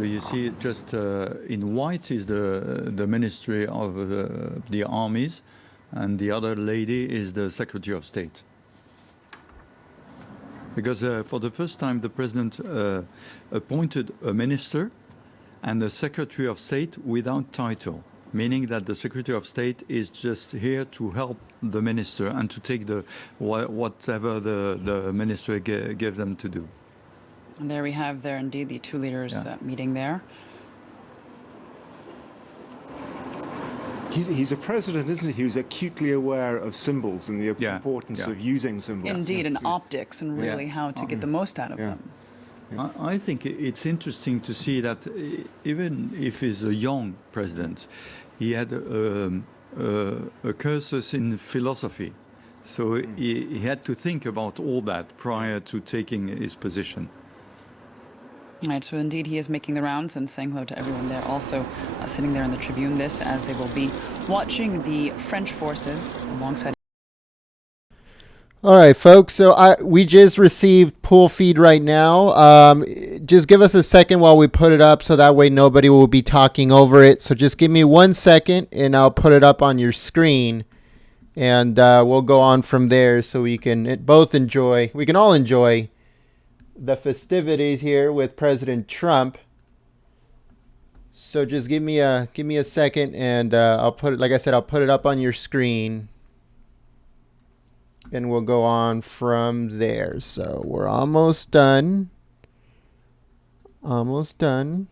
So you see, just in white is the Ministry of the Armies, and the other lady is the Secretary of State. Because for the first time, the President appointed a minister and a Secretary of State without title, meaning that the Secretary of State is just here to help the minister and to take whatever the minister gives them to do. And there we have indeed the two leaders meeting there. He's a president, isn't he, who's acutely aware of symbols and the importance of using symbols. Indeed, and optics, and really how to get the most out of them. I think it's interesting to see that even if he's a young president, he had a cursus in philosophy. So he had to think about all that prior to taking his position. Right, so indeed he is making the rounds and saying hello to everyone there, also sitting there in the tribune, this as they will be watching the French forces alongside. All right, folks, so we just received pool feed right now. Just give us a second while we put it up so that way nobody will be talking over it. So just give me 1 second and I'll put it up on your screen, and we'll go on from there so we can all enjoy the festivities here with President Trump. So just give me a second, and I'll put it, like I said, I'll put it up on your screen, and we'll go on from there. So we're almost done. Almost done.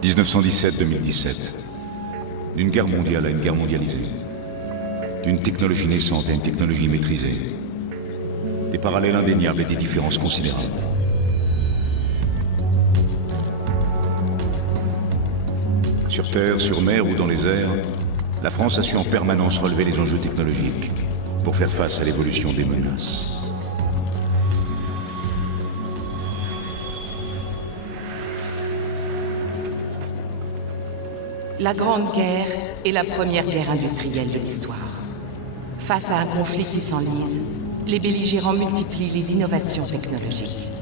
« 1917-2017. D'une guerre mondiale à une guerre mondialisée. D'une technologie naissante à une technologie maîtrisée. Des parallèles indéniables et des différences considérables. Sur terre, sur mer ou dans les airs, la France a su en permanence relever les enjeux technologiques pour faire face à l'évolution des menaces. La Grande Guerre est la première guerre industrielle de l'histoire. Face à un conflit qui s'enlise, les belligérants multiplient les innovations technologiques.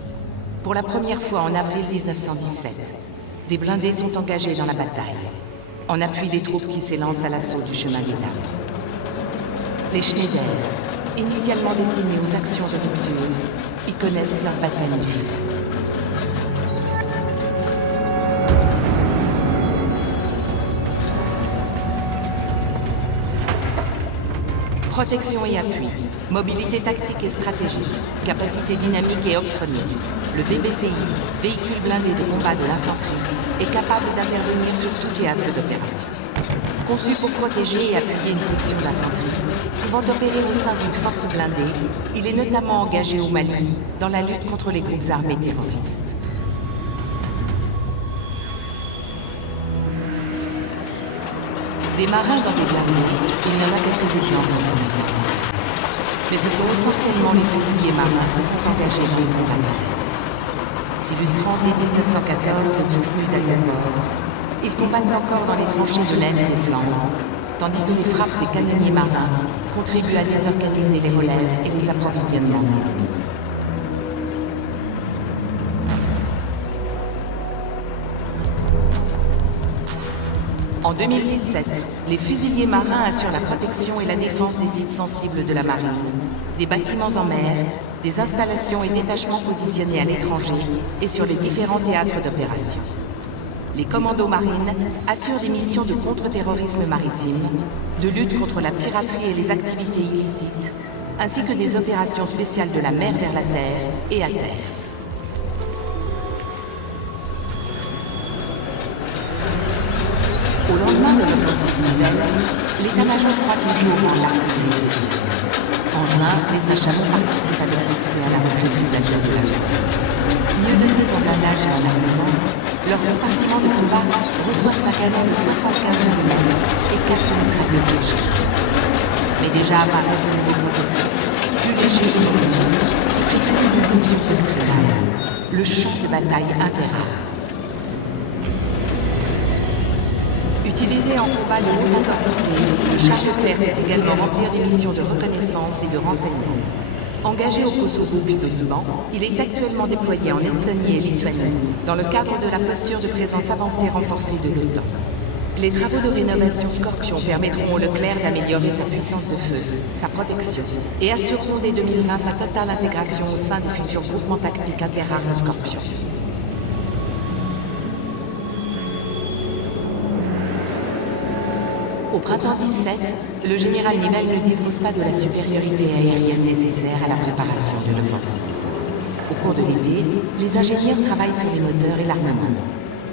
Pour la première fois en avril 1917, des blindés sont engagés dans la bataille, en appui des troupes qui s'élancent à l'assaut du chemin des dames. Les Schneider, initialement destinés aux actions de rupture, y connaissent leur bataille du feu. Protection et appui, mobilité tactique et stratégique, capacité dynamique et optronique. Le VBCI, véhicule blindé de combat de l'infanterie, est capable d'intervenir sur tout théâtre d'opération. Conçu pour protéger et appuyer une section d'infanterie, pouvant opérer au sein d'une force blindée, il est notamment engagé au Mali dans la lutte contre les groupes armés terroristes. Des marins dans des derniers, il y en a quelques exemples en 1906. Mais ce sont essentiellement les fusiliers marins qui sont engagés dans les combats terrestres. S'illustrant dès 1914 de Vince Daniel mort, ils combattent encore dans les tranchées de l'Aisne et des Flandres, tandis que les frappes des canonniers marins contribuent à désorganiser les relèves et les approvisionnements ennemis. En 2017, les fusiliers marins assurent la protection et la défense des sites sensibles de la marine, des bâtiments en mer, des installations et détachements positionnés à l'étranger et sur les différents théâtres d'opération. Les commandos marines assurent des missions de contre-terrorisme maritime, de lutte contre la piraterie et les activités illicites, ainsi que des opérations spéciales de la mer vers la terre et à terre. Au lendemain de l'offensive nouvelle, l'état-major croit toujours en l'artillerie spéciale. En juin, les Sachemont participent avec succès à la reprise de la guerre de la mer. Mieux dotés en blindage et en armement, leur compartiment de combat reçoivent un canon de 75 mm et 4 mitrailleuses de chasse. Mais déjà apparaissent de nouveaux prototypes, plus légers et mobiles, qui préfèrent une conduite doctrinale, le champ de bataille interarmes. Utilisé en combat de haute intensité, le char de fer peut également remplir des missions de reconnaissance et de renseignement. Engagé au Kosovo puis au Liban, il est actuellement déployé en Estonie et Lituanie dans le cadre de la posture de présence avancée renforcée de l'OTAN. Les travaux de rénovation Scorpion permettront au Leclerc d'améliorer sa puissance de feu, sa protection, et assureront dès 2020 sa totale intégration au sein des futurs groupements tactiques interarmes Scorpion. Au printemps 17, le général Nivelle ne dispose pas de la supériorité aérienne nécessaire à la préparation de l'offensive. Au cours de l'été, les ingénieurs travaillent sur les moteurs et l'armement.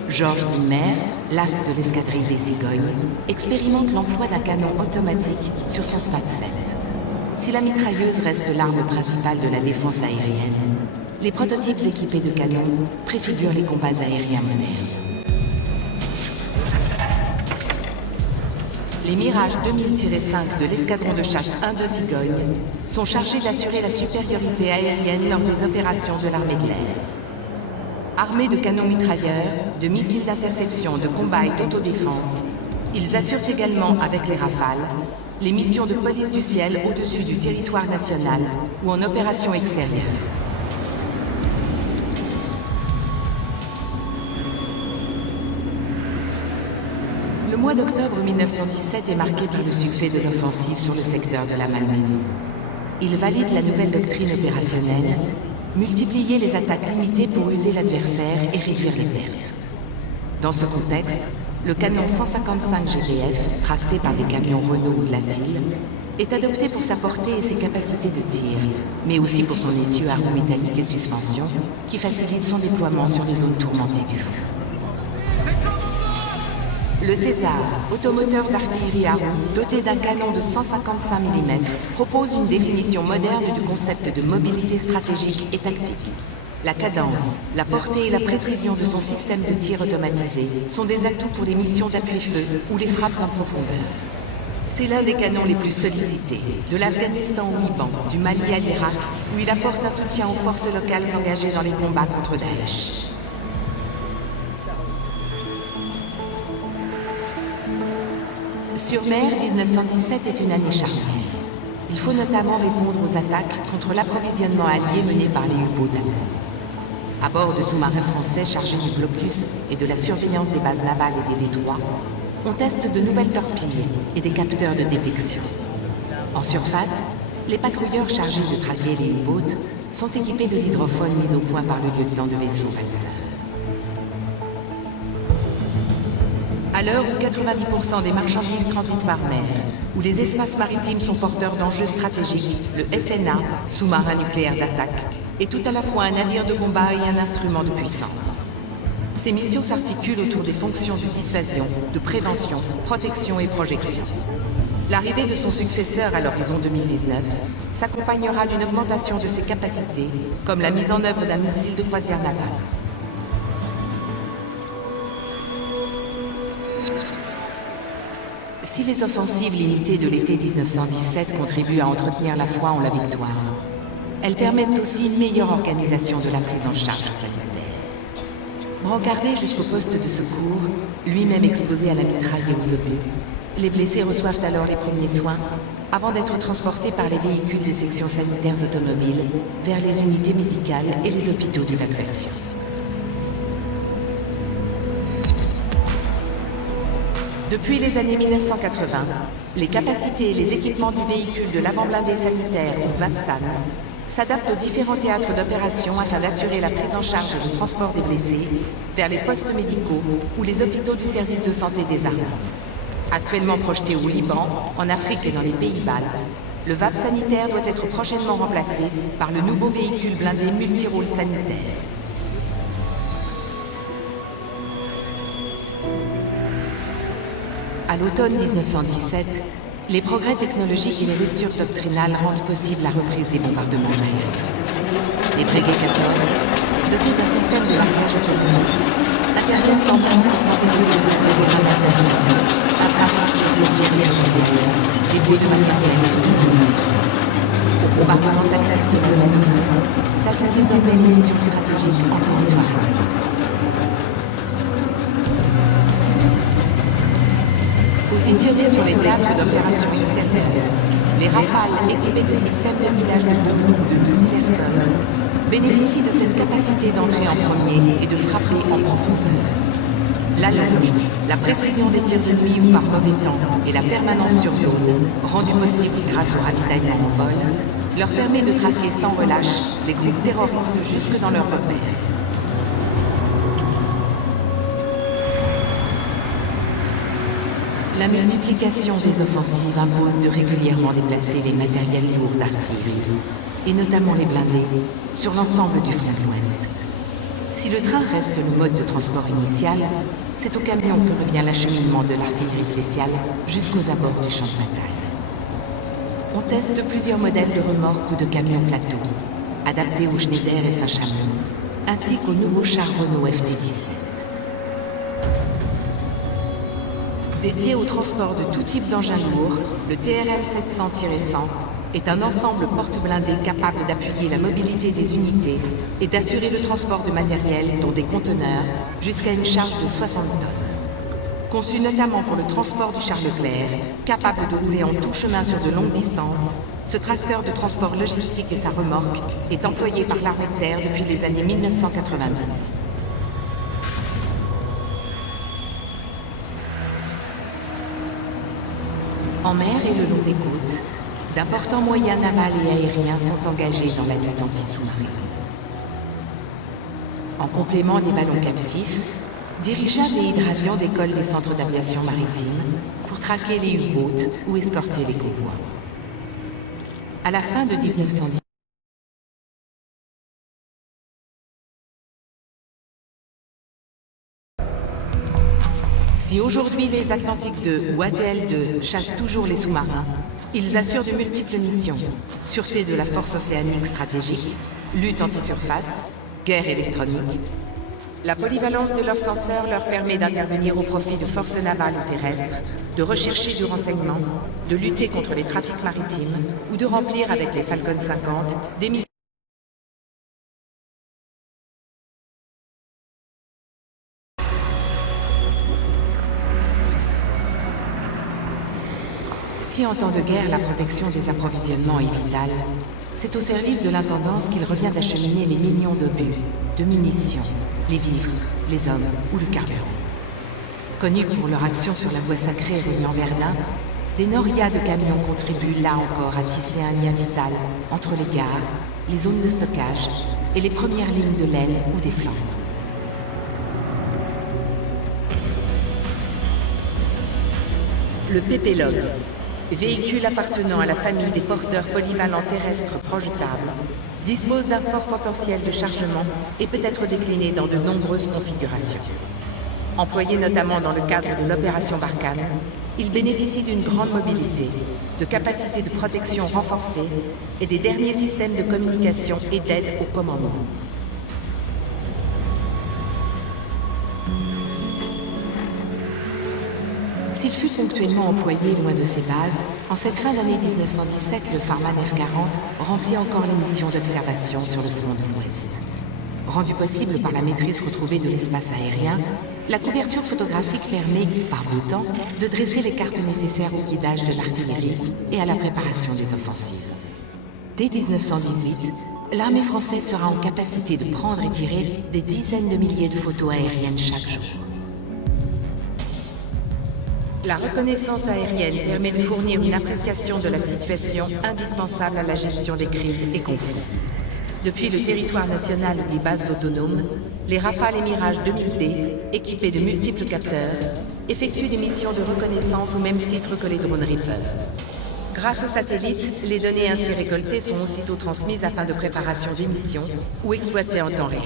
Georges Wimmer, l'as de l'escadrille des Cigognes, expérimente l'emploi d'un canon automatique sur son SPAT-7. Si la mitrailleuse reste l'arme principale de la défense aérienne, les prototypes équipés de canons préfigurent les combats aériens modernes. Les Mirage 2000-5 de l'escadron de chasse 1 de Cigogne sont chargés d'assurer la supériorité aérienne lors des opérations de l'armée de l'air. Armés de canons mitrailleurs, de missiles d'interception, de combat et d'autodéfense, ils assurent également, avec les Rafales, les missions de police du ciel au-dessus du territoire national ou en opération extérieure. Le mois d'octobre 1917 est marqué par le succès de l'offensive sur le secteur de la Malmaison. Il valide la nouvelle doctrine opérationnelle, multiplier les attaques limitées pour user l'adversaire et réduire les pertes. Dans ce contexte, le canon 155 GBF, tracté par des camions Renault ou Bastille, est adopté pour sa portée et ses capacités de tir, mais aussi pour son essieu à roues métalliques et suspension, qui facilite son déploiement sur des zones tourmentées du feu. Le César, automoteur d'artillerie à roues, doté d'un canon de 155 mm, propose une définition moderne du concept de mobilité stratégique et tactique. La cadence, la portée et la précision de son système de tir automatisé sont des atouts pour les missions d'appui-feu ou les frappes en profondeur. C'est l'un des canons les plus sollicités, de l'Afghanistan au Liban, du Mali à l'Irak, où il apporte un soutien aux forces locales engagées dans les combats contre Daesh. Sur mer, 1917 est une année charnière. Il faut notamment répondre aux attaques contre l'approvisionnement allié mené par les U-boats allemands. À bord de sous-marins français chargés du blocus et de la surveillance des bases navales et des détroits, on teste de nouvelles torpilles et des capteurs de détection. En surface, les patrouilleurs chargés de traquer les U-boats sont équipés de l'hydrophone mis au point par le lieutenant de vaisseau Valser. À l'heure où 90% des marchandises transitent par mer, où les espaces maritimes sont porteurs d'enjeux stratégiques, le SNA, sous-marin nucléaire d'attaque, est tout à la fois un navire de combat et un instrument de puissance. Ces missions s'articulent autour des fonctions de dissuasion, de prévention, protection et projection. L'arrivée de son successeur à l'horizon 2019 s'accompagnera d'une augmentation de ses capacités, comme la mise en œuvre d'un missile de croisière navale. Si les offensives limitées de l'été 1917 contribuent à entretenir la foi en la victoire, elles permettent aussi une meilleure organisation de la prise en charge sanitaire. Brancardé jusqu'au poste de secours, lui-même exposé à la mitraille et aux obus, les blessés reçoivent alors les premiers soins avant d'être transportés par les véhicules des sections sanitaires automobiles vers les unités médicales et les hôpitaux d'évacuation. Depuis les années 1980, les capacités et les équipements du véhicule de l'avant-blindé sanitaire, ou VAPSAN, s'adaptent aux différents théâtres d'opération afin d'assurer la prise en charge du transport des blessés vers les postes médicaux ou les hôpitaux du service de santé des armées. Actuellement projeté au Liban, en Afrique et dans les pays baltes, le VAP sanitaire doit être prochainement remplacé par le nouveau véhicule blindé multirôle sanitaire. À l'automne 1917, les progrès technologiques et les ruptures doctrinales rendent possible la reprise des bombardements aériens. Les brigades 14, dotés d'un système de largage automatique, interviennent en masse pour développer des programmes d'assistance afin de guérir les bruits de matériel et de munitions. Au bombardement tactique de la Nouveau Front, s'associe désormais une mission stratégique en territoire. Positionnés sur les théâtres d'opérations extérieures, les Rafales équipés de systèmes de minage de bombes de missiles sol bénéficient de cette capacité d'entrer en premier et de frapper en profondeur. La longe, la précision des tirs ennemis ou par mauvais temps et la permanence sur zone, rendue possible grâce au ravitaillement en vol, leur permet de traquer sans relâche les groupes terroristes jusque dans leurs repères. La multiplication des offensives impose de régulièrement déplacer les matériels lourds d'artillerie, et notamment les blindés, sur l'ensemble du front de l'Ouest. Si le train reste le mode de transport initial, c'est au camion que revient l'acheminement de l'artillerie spéciale jusqu'aux abords du champ de bataille. On teste plusieurs modèles de remorques ou de camions plateaux, adaptés aux Schneider et Saint-Chamond, ainsi qu'aux nouveaux chars Renault FT-17. Dédié au transport de tout type d'engins lourds, le TRM 700-100 est un ensemble porte-blindé capable d'appuyer la mobilité des unités et d'assurer le transport de matériel, dont des conteneurs, jusqu'à une charge de 60 tonnes. Conçu notamment pour le transport du char Leclerc, capable de rouler en tout chemin sur de longues distances, ce tracteur de transport logistique et sa remorque est employé par l'armée de terre depuis les années 1990. En mer et le long des côtes, d'importants moyens navals et aériens sont engagés dans la lutte anti-sous-marine. En complément des ballons captifs, dirigeables et hydravions décollent des centres d'aviation maritime pour traquer les U-boats ou escorter les convois. À la fin de 1910, si aujourd'hui les Atlantiques 2 ou ATL-2 chassent toujours les sous-marins, ils assurent de multiples missions. Sûreté de la force océanique stratégique, lutte anti-surface, guerre électronique. La polyvalence de leurs senseurs leur permet d'intervenir au profit de forces navales ou terrestres, de rechercher du renseignement, de lutter contre les trafics maritimes ou de remplir avec les Falcon 50 des missions. Si en temps de guerre, la protection des approvisionnements est vitale, c'est au service de l'intendance qu'il revient d'acheminer les millions d'obus, de munitions, les vivres, les hommes ou le carburant. Connus pour leur action sur la voie sacrée reliant Verdun, des norias de camions contribuent là encore à tisser un lien vital entre les gares, les zones de stockage et les premières lignes de l'aile ou des flancs. Le PPLOG, véhicule appartenant à la famille des porteurs polyvalents terrestres projetables, dispose d'un fort potentiel de chargement et peut être décliné dans de nombreuses configurations. Employé notamment dans le cadre de l'opération Barkhane, il bénéficie d'une grande mobilité, de capacités de protection renforcées et des derniers systèmes de communication et d'aide au commandement. S'il fut ponctuellement employé loin de ses bases, en cette fin d'année 1917, le Farman F-40 remplit encore les missions d'observation sur le front de l'Ouest. Rendu possible par la maîtrise retrouvée de l'espace aérien, la couverture photographique permet, par beau temps, de dresser les cartes nécessaires au guidage de l'artillerie et à la préparation des offensives. Dès 1918, l'armée française sera en capacité de prendre et tirer des dizaines de milliers de photos aériennes chaque jour. La reconnaissance aérienne permet de fournir une appréciation de la situation indispensable à la gestion des crises et conflits. Depuis le territoire national ou les bases autonomes, les Rafales et Mirage 2000D, équipés de multiples capteurs, effectuent des missions de reconnaissance au même titre que les drones Reaper. Grâce aux satellites, les données ainsi récoltées sont aussitôt transmises afin de préparation des missions ou exploitées en temps réel.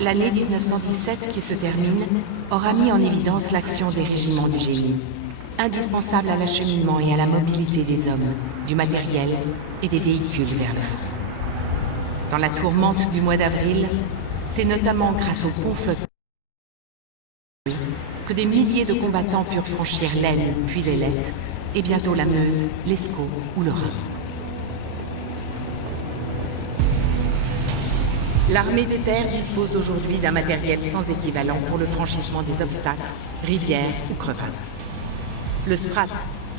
L'année 1917 qui se termine aura mis en évidence l'action des régiments du génie, indispensables à l'acheminement et à la mobilité des hommes, du matériel et des véhicules vers le front. Dans la tourmente du mois d'avril, c'est notamment grâce aux ponts flottants que des milliers de combattants purent franchir l'Aisne, puis l'Ailette, et bientôt la Meuse, l'Escaut ou le Rhin. L'armée de terre dispose aujourd'hui d'un matériel sans équivalent pour le franchissement des obstacles, rivières ou crevasses. Le SPRAT,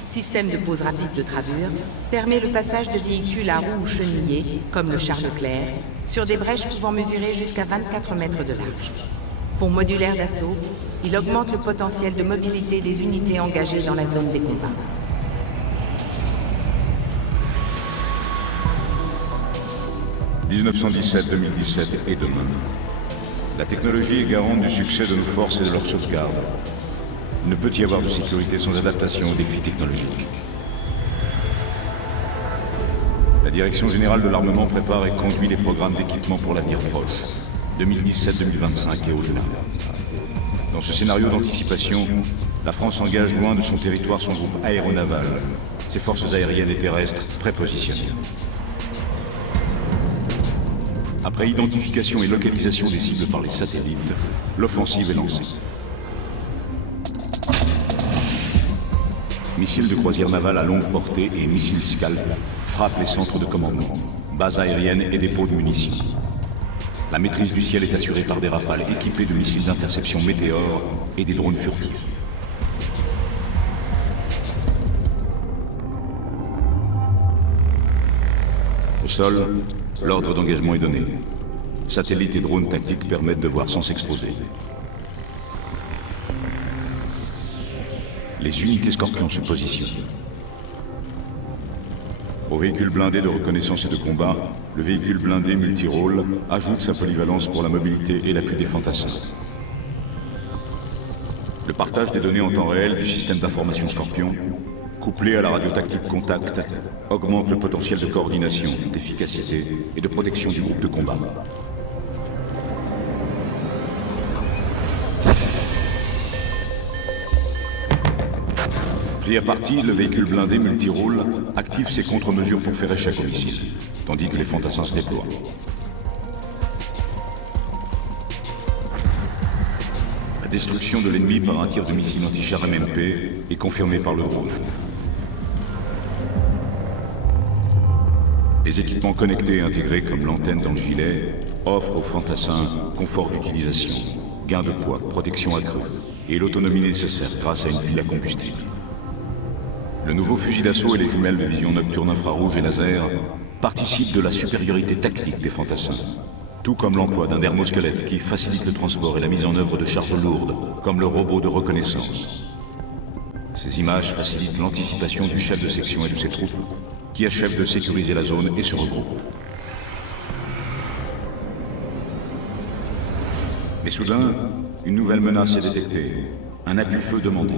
système de pose rapide de gravure, permet le passage de véhicules à roues ou chenillés, comme le char Leclerc, sur des brèches pouvant mesurer jusqu'à 24 mètres de large. Pont modulaire d'assaut, il augmente le potentiel de mobilité des unités engagées dans la zone des combats. « 1917-2017 et demain. La technologie est garante du succès de nos forces et de leur sauvegarde. Il ne peut y avoir de sécurité sans adaptation aux défis technologiques. La Direction générale de l'armement prépare et conduit les programmes d'équipement pour l'avenir proche, 2017-2025 et au-delà. Dans ce scénario d'anticipation, la France engage loin de son territoire son groupe aéronaval, ses forces aériennes et terrestres prépositionnées. Après identification et localisation des cibles par les satellites, l'offensive est lancée. Missiles de croisière navale à longue portée et missiles Scalp frappent les centres de commandement, bases aériennes et dépôts de munitions. La maîtrise du ciel est assurée par des Rafales équipés de missiles d'interception Météor et des drones furtifs. Au sol, l'ordre d'engagement est donné. Satellites et drones tactiques permettent de voir sans s'exposer. Les unités Scorpion se positionnent. Au véhicule blindé de reconnaissance et de combat, le véhicule blindé multirôle ajoute sa polyvalence pour la mobilité et l'appui des fantassins. Le partage des données en temps réel du système d'information Scorpion, couplé à la radiotactique contact, augmente le potentiel de coordination, d'efficacité et de protection du groupe de combat. Pris à partie, le véhicule blindé multirôle active ses contre-mesures pour faire échec au missile, tandis que les fantassins se déploient. La destruction de l'ennemi par un tir de missile anti-char MMP est confirmée par le drone. Les équipements connectés et intégrés comme l'antenne dans le gilet offrent aux fantassins confort d'utilisation, gain de poids, protection accrue et l'autonomie nécessaire grâce à une pile à combustible. Le nouveau fusil d'assaut et les jumelles de vision nocturne infrarouge et laser participent de la supériorité tactique des fantassins, tout comme l'emploi d'un dermosquelette qui facilite le transport et la mise en œuvre de charges lourdes, comme le robot de reconnaissance. Ces images facilitent l'anticipation du chef de section et de ses troupes, qui achèvent de sécuriser la zone et se regroupent. Mais soudain, une nouvelle menace est détectée, un appui-feu demandé.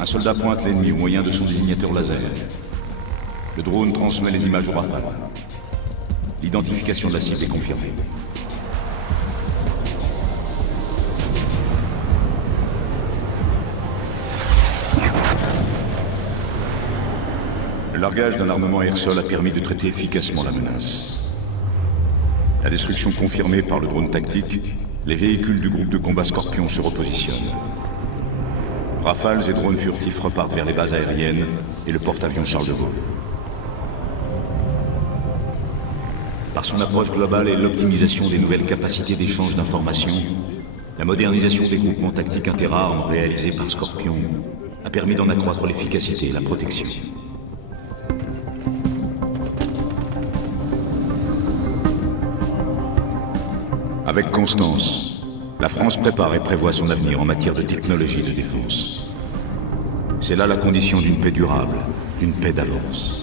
Un soldat pointe l'ennemi au moyen de son désignateur laser. Le drone transmet les images au Rafale. L'identification de la cible est confirmée. Le largage d'un armement air-sol a permis de traiter efficacement la menace. La destruction confirmée par le drone tactique, les véhicules du groupe de combat Scorpion se repositionnent. Rafales et drones furtifs repartent vers les bases aériennes et le porte-avions Charles de Gaulle. Par son approche globale et l'optimisation des nouvelles capacités d'échange d'informations, la modernisation des groupements tactiques interarmes réalisés par Scorpion a permis d'en accroître l'efficacité et la protection. Avec constance, la France prépare et prévoit son avenir en matière de technologie de défense. C'est là la condition d'une paix durable, d'une paix d'avance.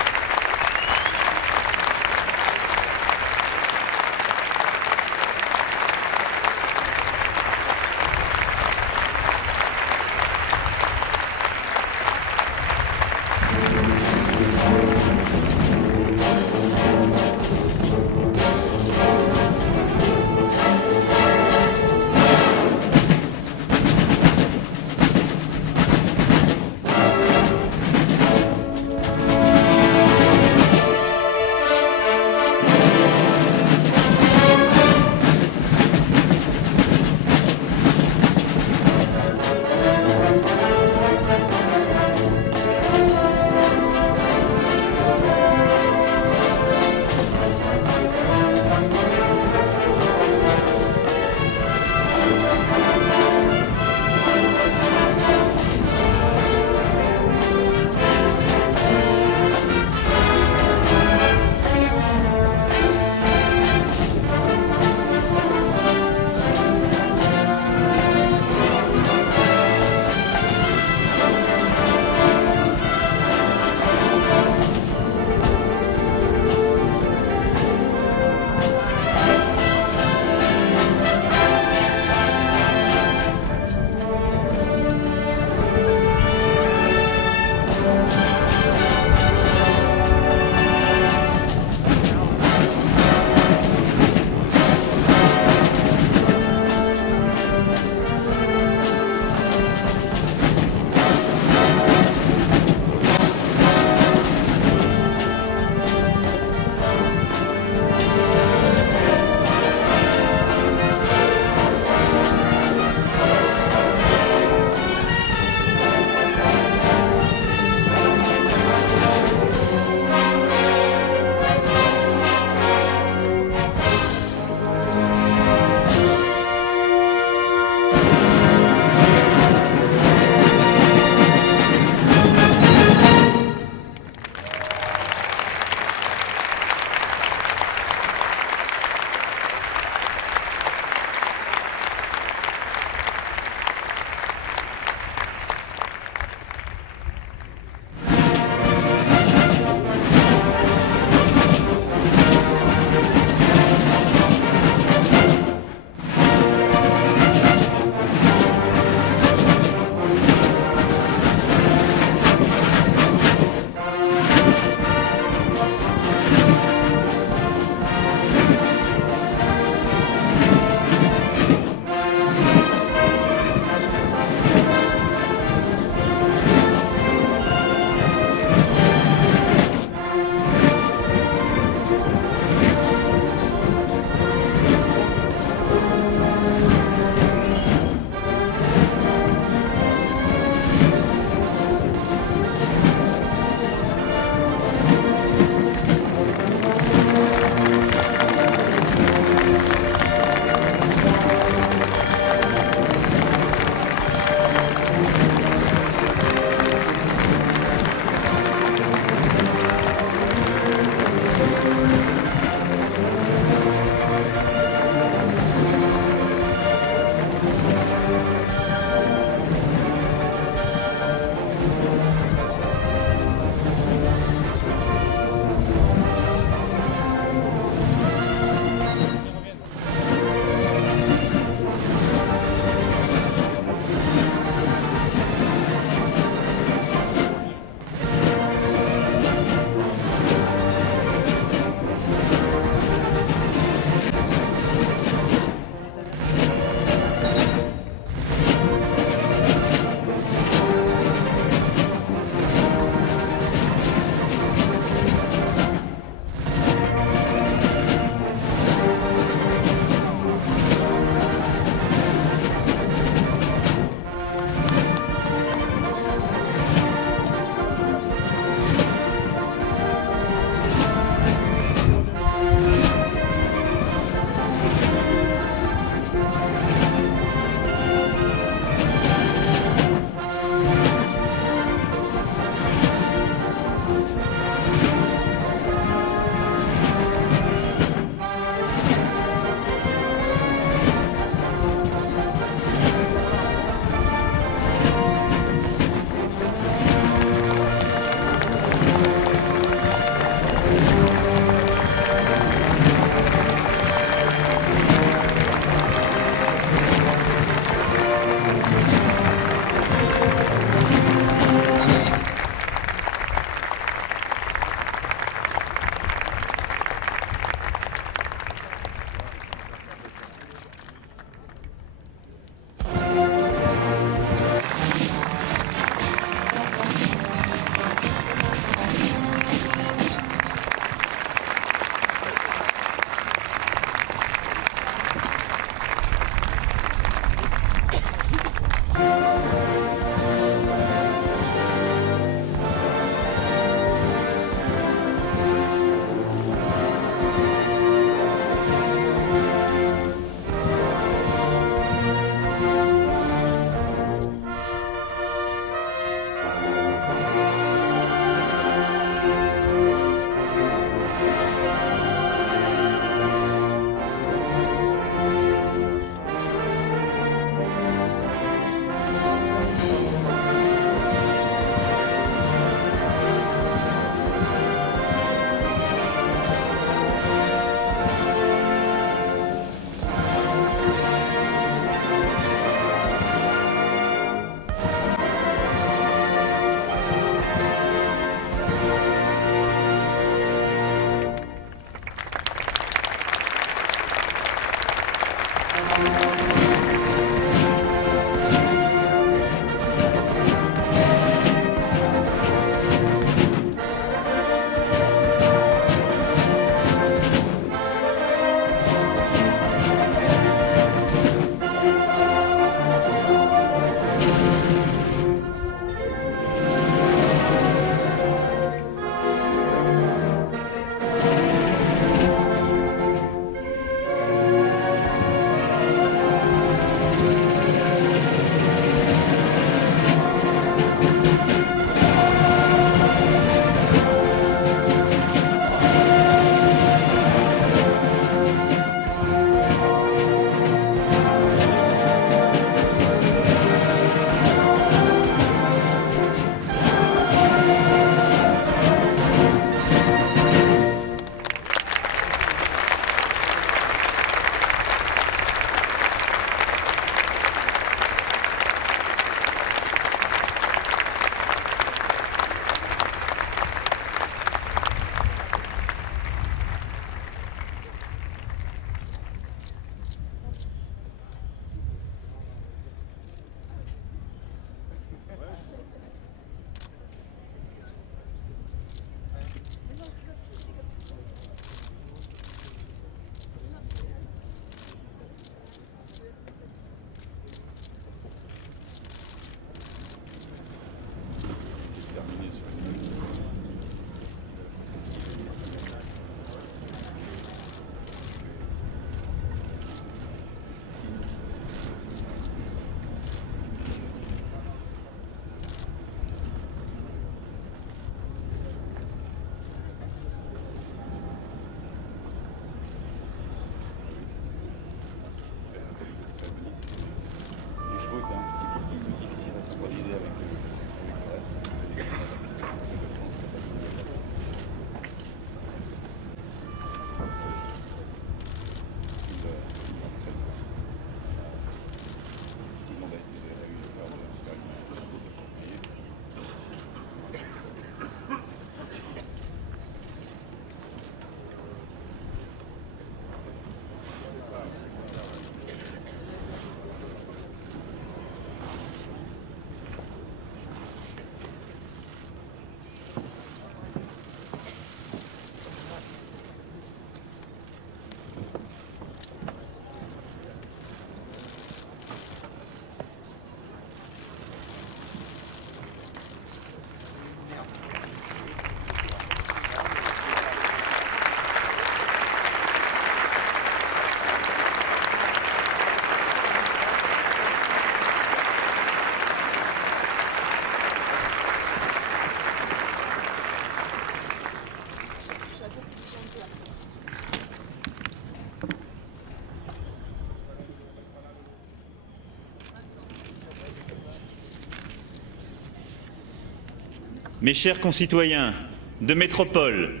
Mes chers concitoyens de métropole,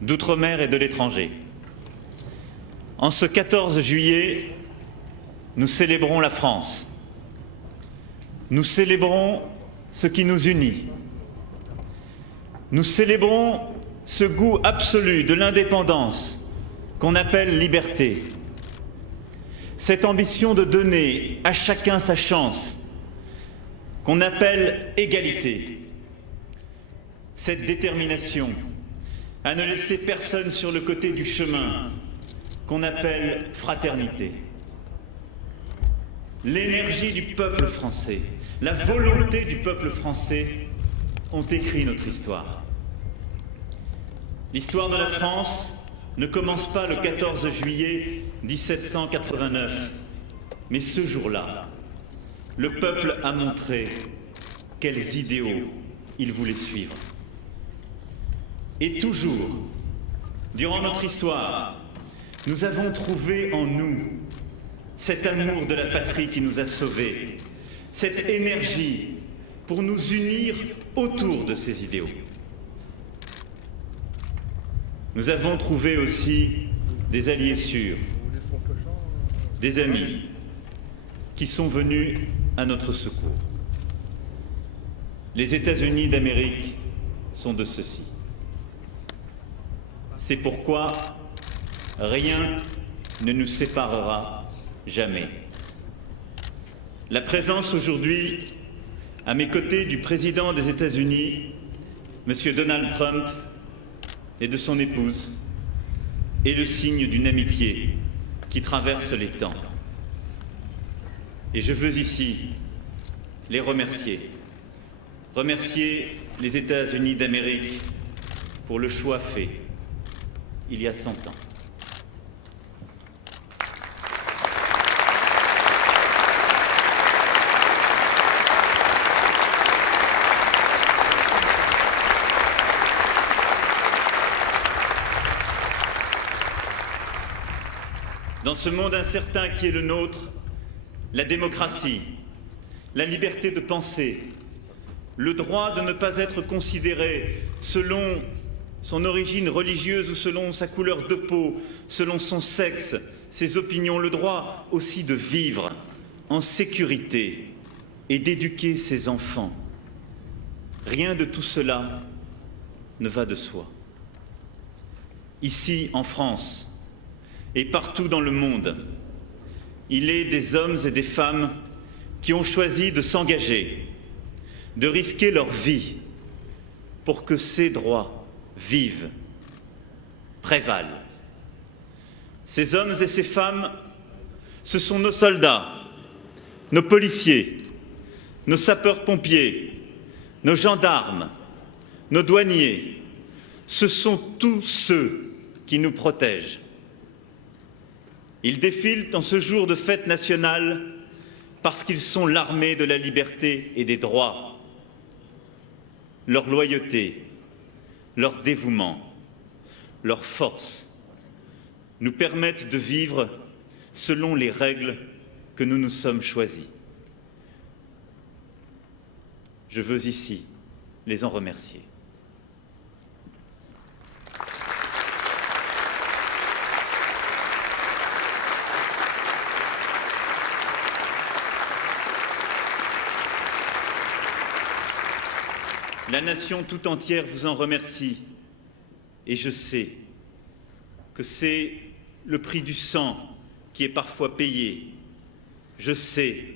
d'outre-mer et de l'étranger, en ce 14 juillet, nous célébrons la France. Nous célébrons ce qui nous unit. Nous célébrons ce goût absolu de l'indépendance qu'on appelle liberté. Cette ambition de donner à chacun sa chance qu'on appelle égalité. Cette détermination à ne laisser personne sur le côté du chemin qu'on appelle fraternité. l'énergie du peuple français, la volonté du peuple français ont écrit notre histoire. L'histoire de la France ne commence pas le 14 juillet 1789, mais ce jour-là, le peuple a montré quels idéaux il voulait suivre. Et toujours, durant notre histoire, nous avons trouvé en nous cet amour de la patrie qui nous a sauvés, cette énergie pour nous unir autour de ces idéaux. Nous avons trouvé aussi des alliés sûrs, des amis qui sont venus à notre secours. Les États-Unis d'Amérique sont de ceux-ci. C'est pourquoi rien ne nous séparera jamais. La présence aujourd'hui à mes côtés du président des États-Unis, M. Donald Trump, et de son épouse, est le signe d'une amitié qui traverse les temps. Et je veux ici les remercier. Remercier les États-Unis d'Amérique pour le choix fait il y a 100 ans. Dans ce monde incertain qui est le nôtre, la démocratie, la liberté de penser, le droit de ne pas être considéré selon son origine religieuse ou selon sa couleur de peau, selon son sexe, ses opinions, le droit aussi de vivre en sécurité et d'éduquer ses enfants. Rien de tout cela ne va de soi. Ici, en France, et partout dans le monde, il est des hommes et des femmes qui ont choisi de s'engager, de risquer leur vie pour que ces droits vivent, prévalent. Ces hommes et ces femmes, ce sont nos soldats, nos policiers, nos sapeurs-pompiers, nos gendarmes, nos douaniers. Ce sont tous ceux qui nous protègent. Ils défilent en ce jour de fête nationale parce qu'ils sont l'armée de la liberté et des droits. Leur loyauté, leur dévouement, leur force nous permettent de vivre selon les règles que nous nous sommes choisies. Je veux ici les en remercier. La nation tout entière vous en remercie et je sais que c'est le prix du sang qui est parfois payé. Je sais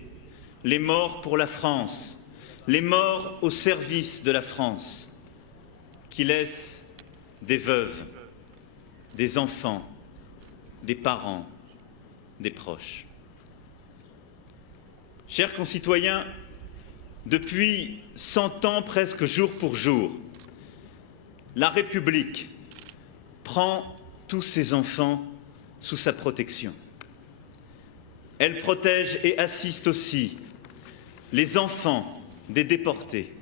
les morts pour la France, les morts au service de la France, qui laissent des veuves, des enfants, des parents, des proches. Chers concitoyens, depuis 100 ans, presque jour pour jour, la République prend tous ses enfants sous sa protection. Elle protège et assiste aussi les enfants des déportés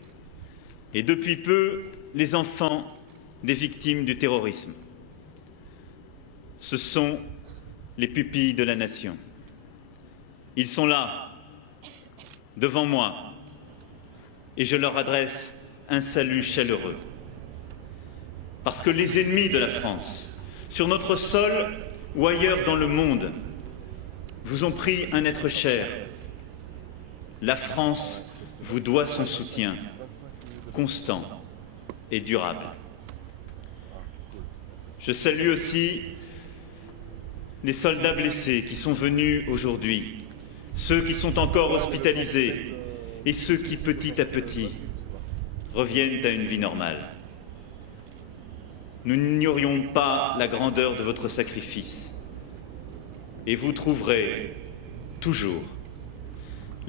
et depuis peu les enfants des victimes du terrorisme. Ce sont les pupilles de la nation. Ils sont là, devant moi, et je leur adresse un salut chaleureux. Parce que les ennemis de la France, sur notre sol ou ailleurs dans le monde, vous ont pris un être cher. La France vous doit son soutien constant et durable. Je salue aussi les soldats blessés qui sont venus aujourd'hui, ceux qui sont encore hospitalisés et ceux qui, petit à petit, reviennent à une vie normale. Nous n'ignorions pas la grandeur de votre sacrifice et vous trouverez toujours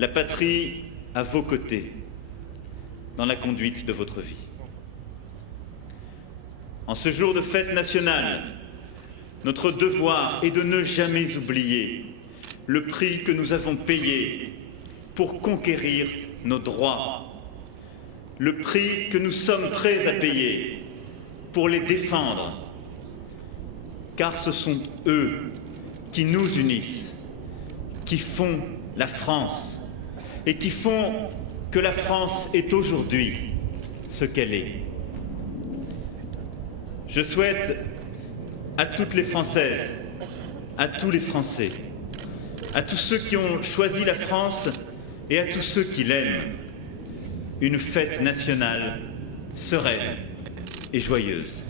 la patrie à vos côtés dans la conduite de votre vie. En ce jour de fête nationale, notre devoir est de ne jamais oublier le prix que nous avons payé pour conquérir nos droits, le prix que nous sommes prêts à payer pour les défendre, car ce sont eux qui nous unissent, qui font la France et qui font que la France est aujourd'hui ce qu'elle est. Je souhaite à toutes les Françaises, à tous les Français, à tous ceux qui ont choisi la France et à tous ceux qui l'aiment, une fête nationale sereine et joyeuse.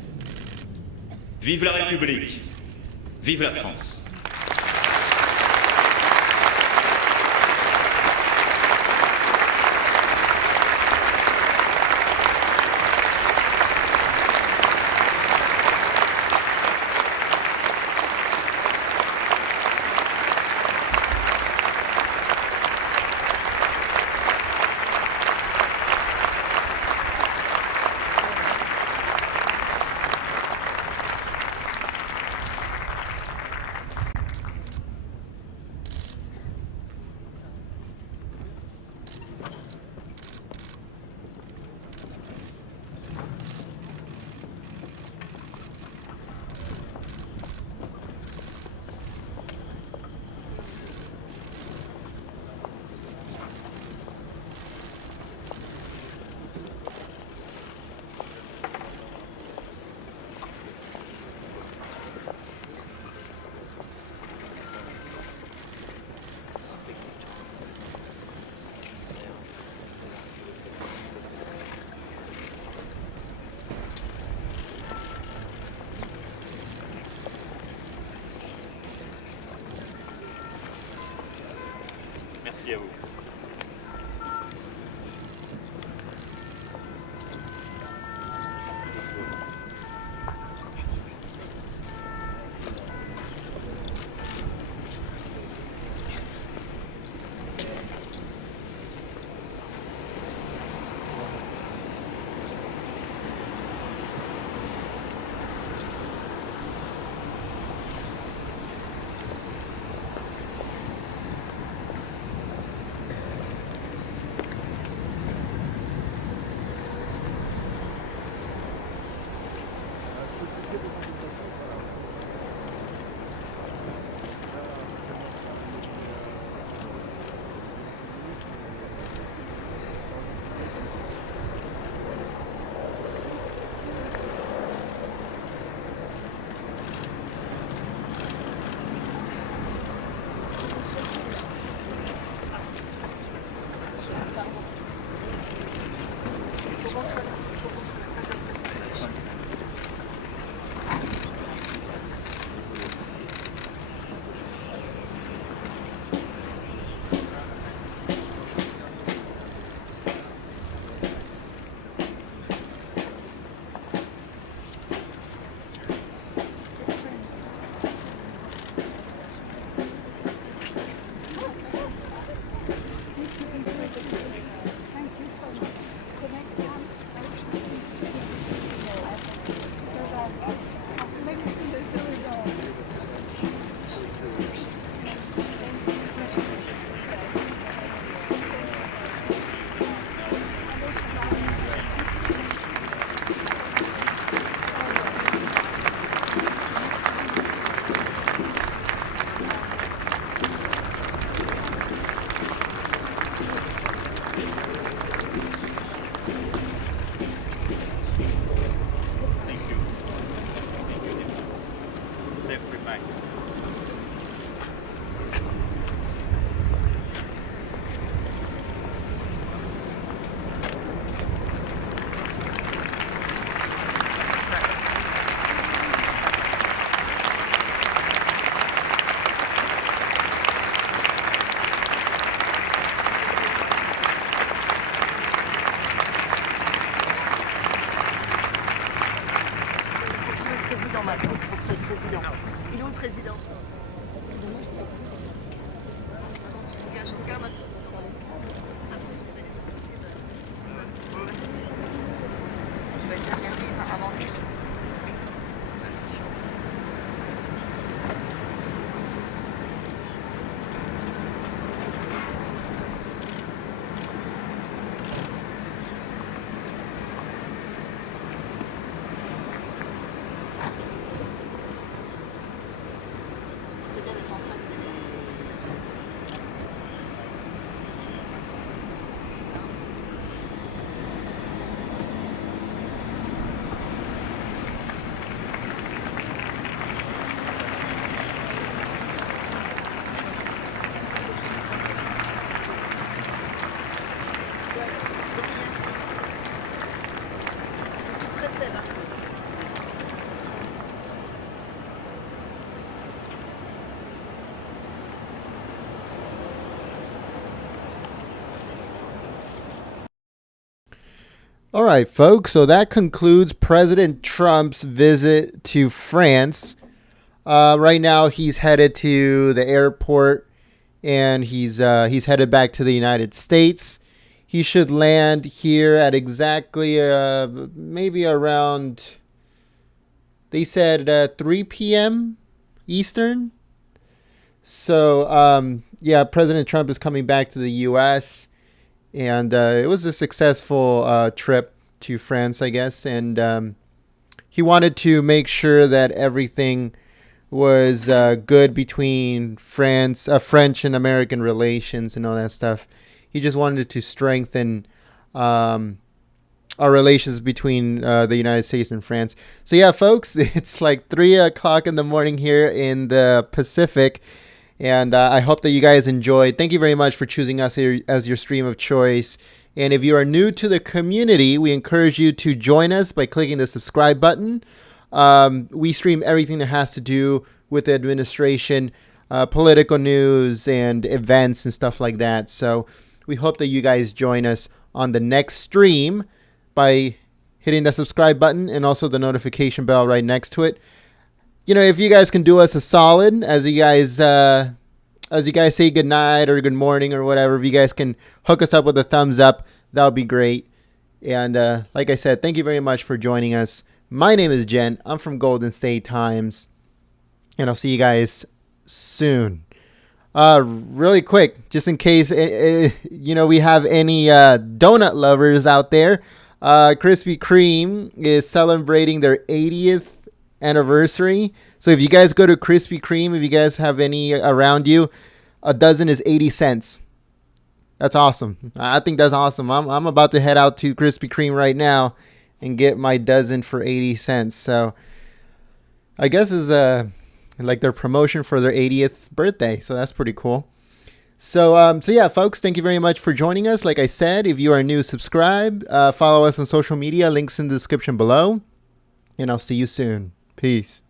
Vive la République, vive la France. All right, folks. So that concludes President Trump's visit to France. Right now, he's headed to the airport, and he's headed back to the United States. He should land here at exactly maybe around, they said 3 p.m. Eastern. So, yeah, President Trump is coming back to the U.S., and it was a successful trip to France, I guess. And he wanted to make sure that everything was good between French and American relations and all that stuff. He just wanted to strengthen our relations between the United States and France. So yeah, folks, it's like 3 o'clock in the morning here in the Pacific. And I hope that you guys enjoyed. Thank you very much for choosing us here as your stream of choice. And if you are new to the community, we encourage you to join us by clicking the subscribe button. We stream everything that has to do with the administration, political news, and events and stuff like that. So we hope that you guys join us on the next stream by hitting the subscribe button and also the notification bell right next to it. You know, if you guys can do us a solid as you guys say good night or good morning or whatever, if you guys can hook us up with a thumbs up, that would be great. And like I said, thank you very much for joining us. My name is Jen. I'm from Golden State Times, and I'll see you guys soon. Really quick, just in case you know we have any donut lovers out there, Krispy Kreme is celebrating their 80th anniversary. So if you guys go to Krispy Kreme, if you guys have any around you, a dozen is 80 cents. That's awesome. I think that's awesome. I'm about to head out to Krispy Kreme right now and get my dozen for 80 cents. So I guess is like their promotion for their 80th birthday. So that's pretty cool. So yeah, folks, thank you very much for joining us. Like I said, if you are new, subscribe, follow us on social media, links in the description below, and I'll see you soon. Peace.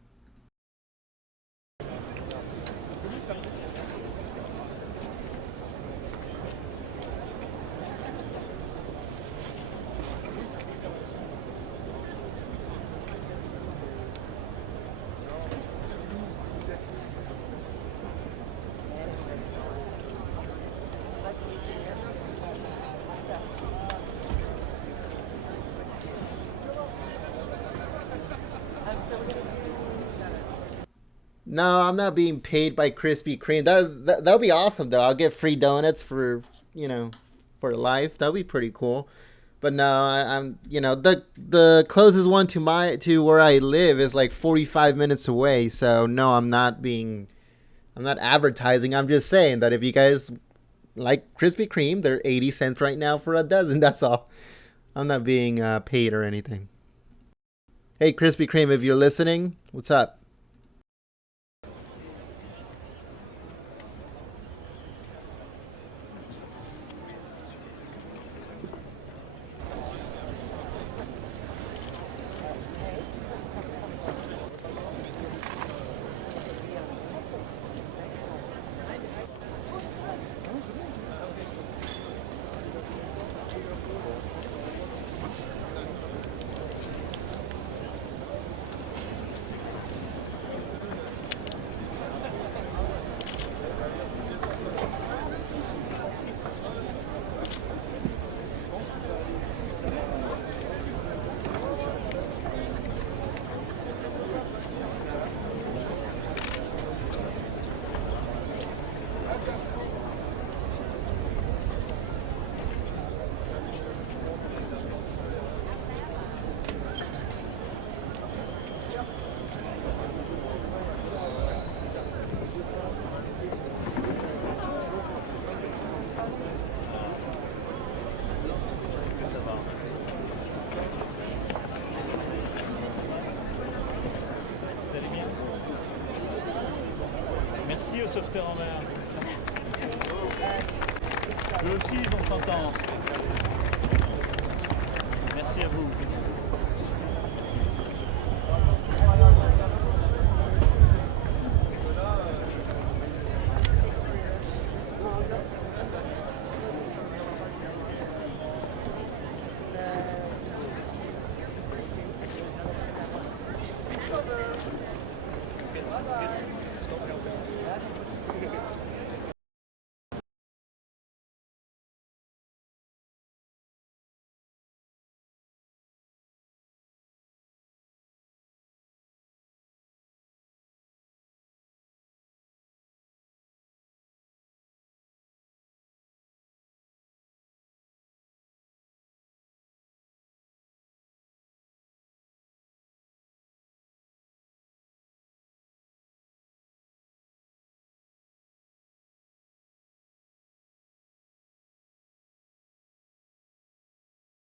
No, I'm not being paid by Krispy Kreme. That would be awesome though. I'll get free donuts for for life. That'd be pretty cool. But no, I'm the closest one to where I live is like 45 minutes away. So no, I'm not advertising. I'm just saying that if you guys like Krispy Kreme, they're 80 cents right now for a dozen. That's all. I'm not being paid or anything. Hey Krispy Kreme, if you're listening, what's up? Merci aux sauveteurs en mer. Eux aussi, ils vont s'entendre. Merci à vous.